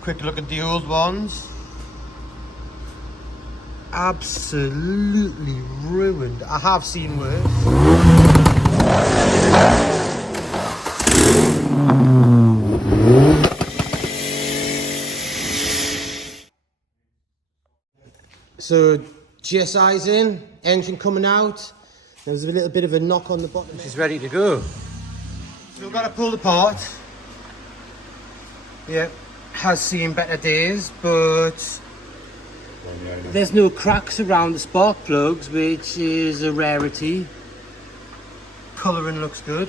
Quick look at the old ones. Absolutely ruined. I have seen worse. So GSI's in, engine coming out. There's a little bit of a knock on the bottom. She's ready to go. So we've got to pull apart. Yeah, has seen better days, but there's no cracks around the spark plugs, which is a rarity. Colouring looks good.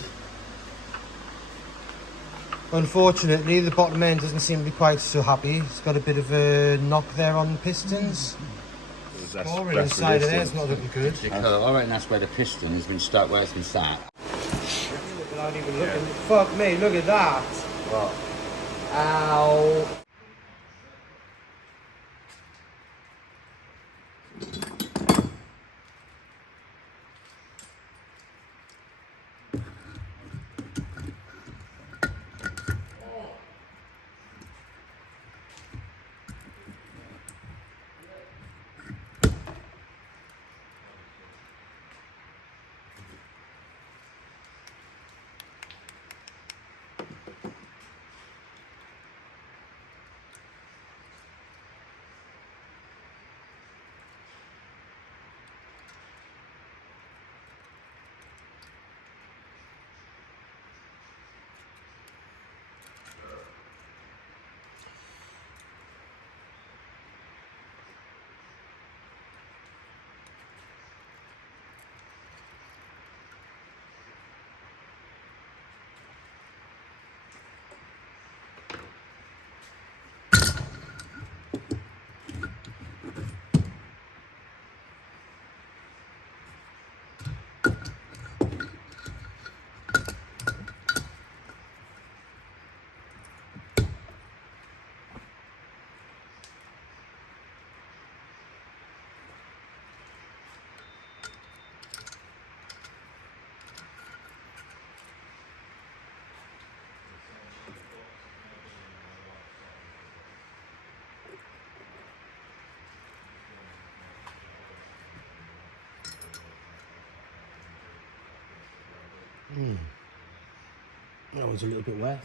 Unfortunately, the bottom end doesn't seem to be quite so happy. It's got a bit of a knock there on the pistons. Or inside of there, it's not looking good. I reckon that's where the piston has been stuck, where it's been sat. Without even looking. Fuck me, look at that. What? Ow. That was a little bit wet.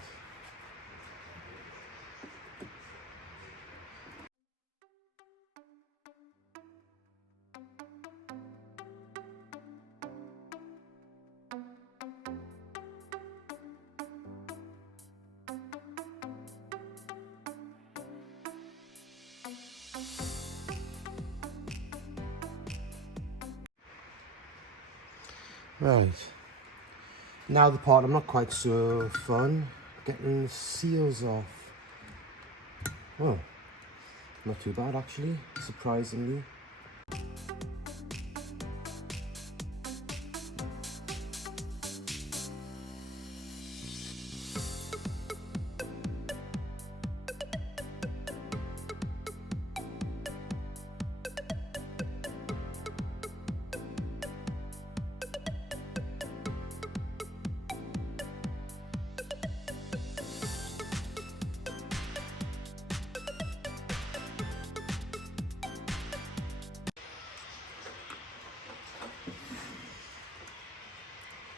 Right. Now the part I'm not quite so fun, getting the seals off. Oh, not too bad actually, surprisingly.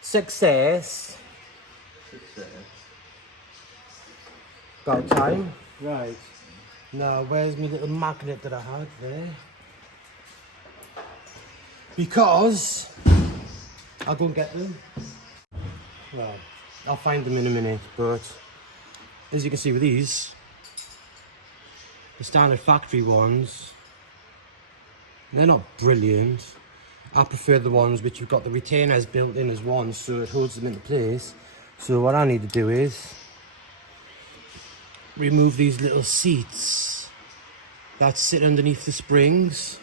Success. About time. Right. Now, where's my little magnet that I had there? Because I'll go and get them. Well, I'll find them in a minute, but as you can see with these, the standard factory ones, they're not brilliant. I prefer the ones which you've got the retainers built in as one, so it holds them into place. So what I need to do is remove these little seats that sit underneath the springs.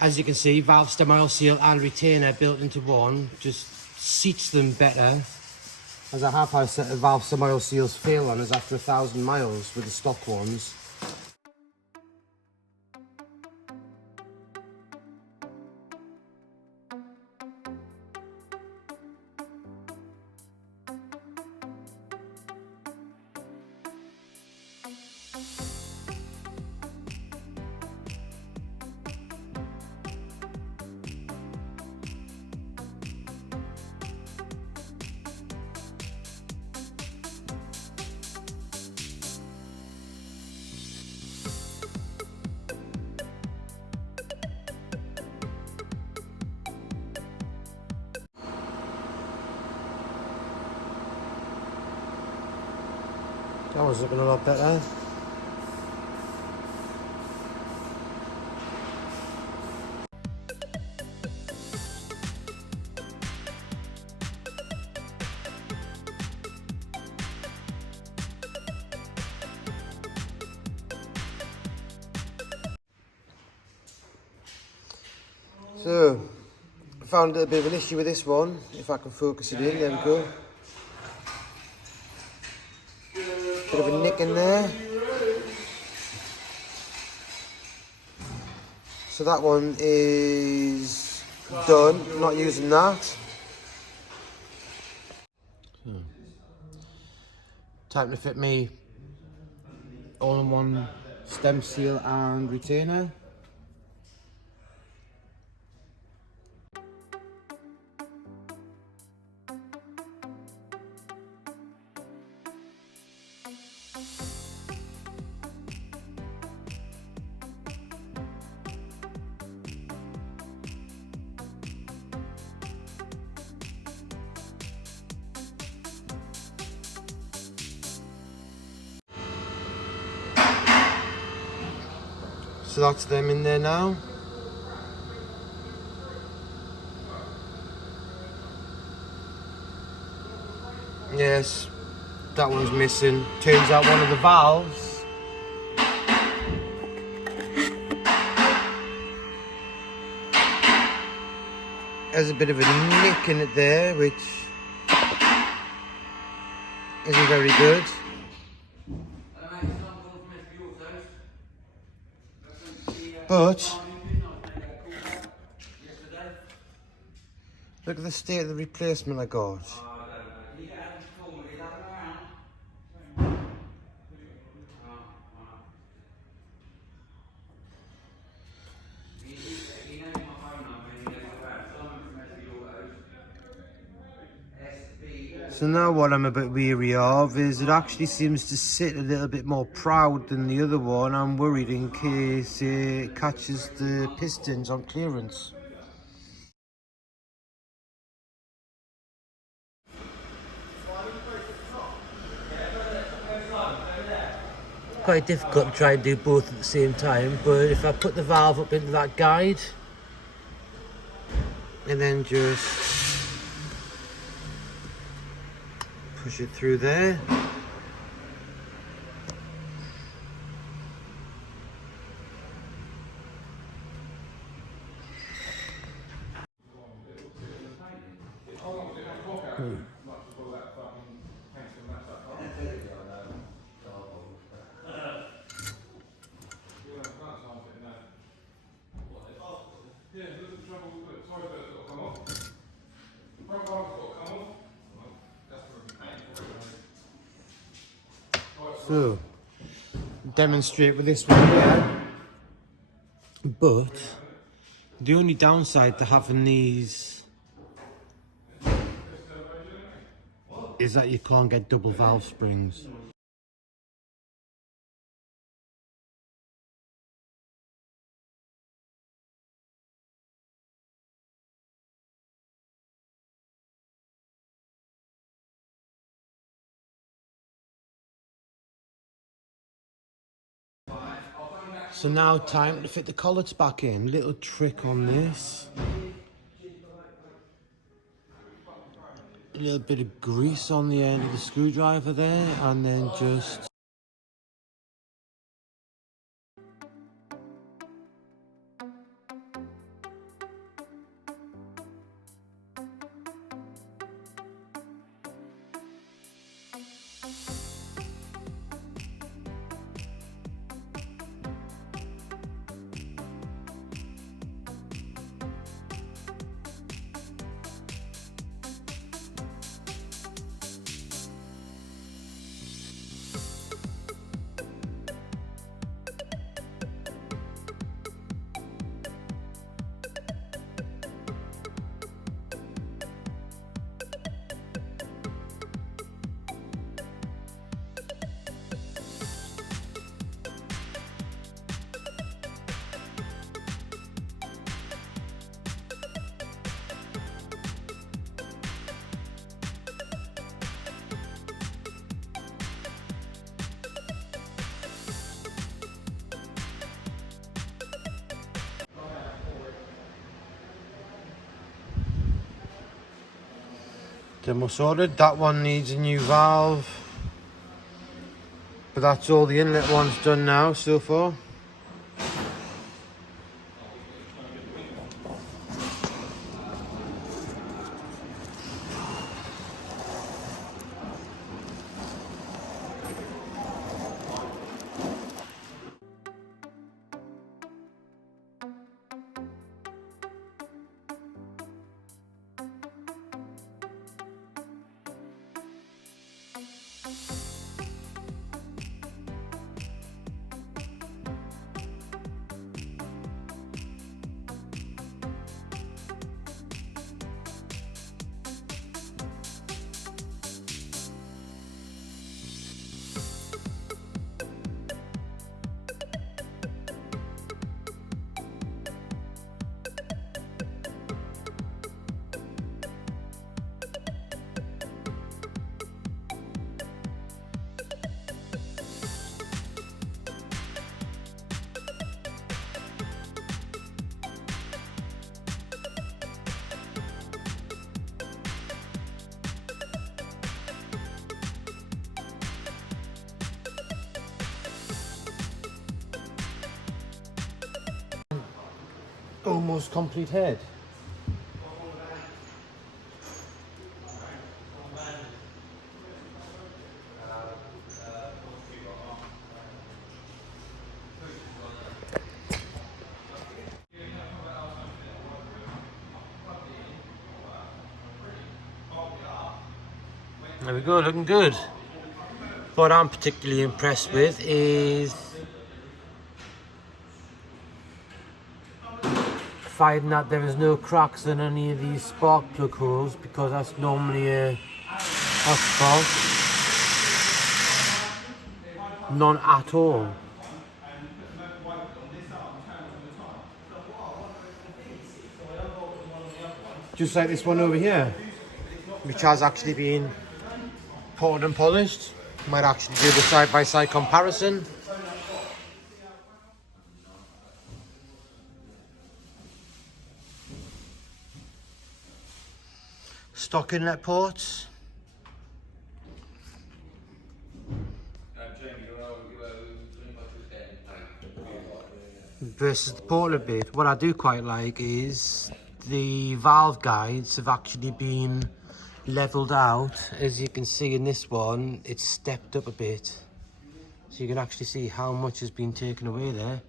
As you can see, valve stem oil seal and retainer built into one just seats them better. As I have had a set of valve stem oil seals fail on us after 1,000 miles with the stock ones. That was looking a lot better. So, I found a little bit of an issue with this one. If I can focus it in, there we go. Bit of a nick in there. So that one is done, not using that. So, time to fit me all-in-one stem seal and retainer. So that's them in there now. Yes, that one's missing. Turns out one of the valves has a bit of a nick in it there, which isn't very good. But look at the state of the replacement I got. So now what I'm a bit weary of is it actually seems to sit a little bit more proud than the other one. I'm worried in case it catches the pistons on clearance. Quite difficult to try and do both at the same time, but if I put the valve up into that guide and then just push it through there. So, demonstrate with this one here, but the only downside to having these is that you can't get double valve springs. So now time to fit the collets back in. Little trick on this. A little bit of grease on the end of the screwdriver there, and then just Demo sorted. That one needs a new valve. But that's all the inlet one's done now so far. Almost complete head. There we go, looking good. What I'm particularly impressed with is finding that there is no cracks in any of these spark plug holes, because that's normally a hot spot. None at all. Just like this one over here, which has actually been poured and polished. Might actually do the side-by-side comparison. Stock inlet ports. Versus the portlet bit. What I do quite like is the valve guides have actually been leveled out. As you can see in this one, it's stepped up a bit. So you can actually see how much has been taken away there.